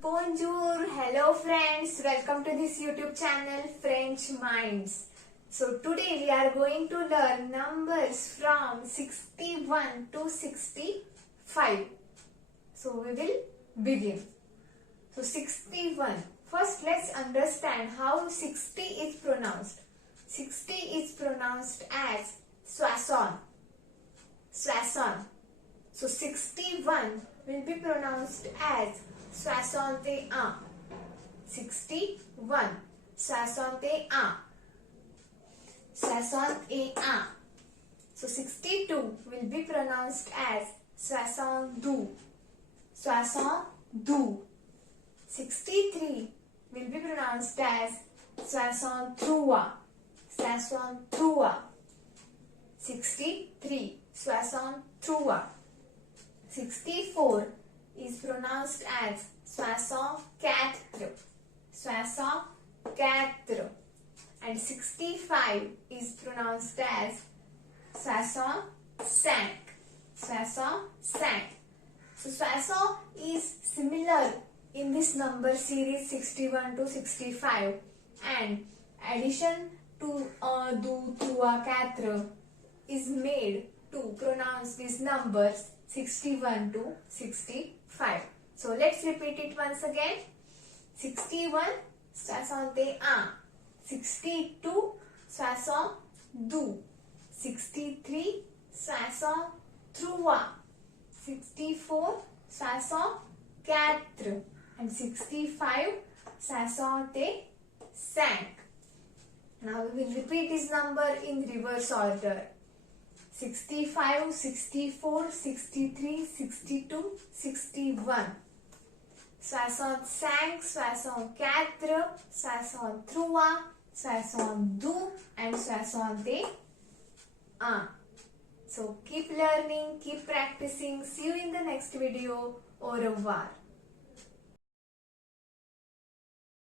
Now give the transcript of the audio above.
Bonjour, hello friends, welcome to this YouTube channel French Minds. So today we are going to learn numbers from 61 to 65. So we will begin. So 61. First let's understand how 60 is pronounced. 60 is pronounced as swah-sawnt. Swah-sawnt. So 61 will be pronounced as soixante-un. 61. Soixante-un. Soixante-un. So 62 will be pronounced as soixante-deux. Soixante-deux. 63 will be pronounced as soixante-trois. Soixante-trois. 63. Soixante-trois. 64 is pronounced as soixante-quatre. Soixante-quatre. And 65 is pronounced as soixante-cinq. Soixante-cinq. So soixante is similar in this number series 61 to 65, and addition to un, deux, trois, quatre is made to pronounce these numbers 61 to 65. So let's repeat it once again. 61 soixante-un, 62 soixante-deux, 63 soixante-trois, 64 soixante-quatre, and 65 soixante-cinq. Now we will repeat this number in reverse order. 65, 64, 63, 62, 61. Soixante-cinq, soixante-quatre, soixante-trois, soixante-deux, and soixante-un. So keep learning, keep practicing. See you in the next video. Au revoir.